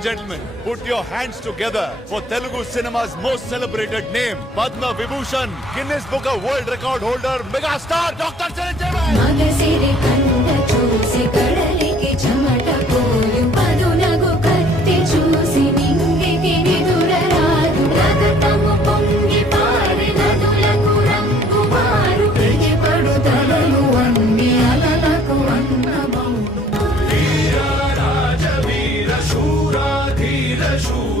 and gentlemen, put your hands together for Telugu cinema's most celebrated name, Padma Vibhushan, Guinness Book of World Record holder, megastar Dr. Chiranjeevi. మగసిరి కండ చూసి కడలికి చెమట పోయు పదునగు కత్తి చూసి నింగికి నిదురరాదు రగతము పొంగి పారి నదులకు రంగు మారు తెగిపడు తలలు అన్ని అలలకు అన్నమౌను వీర రాజ వీర శూర ధీర శూర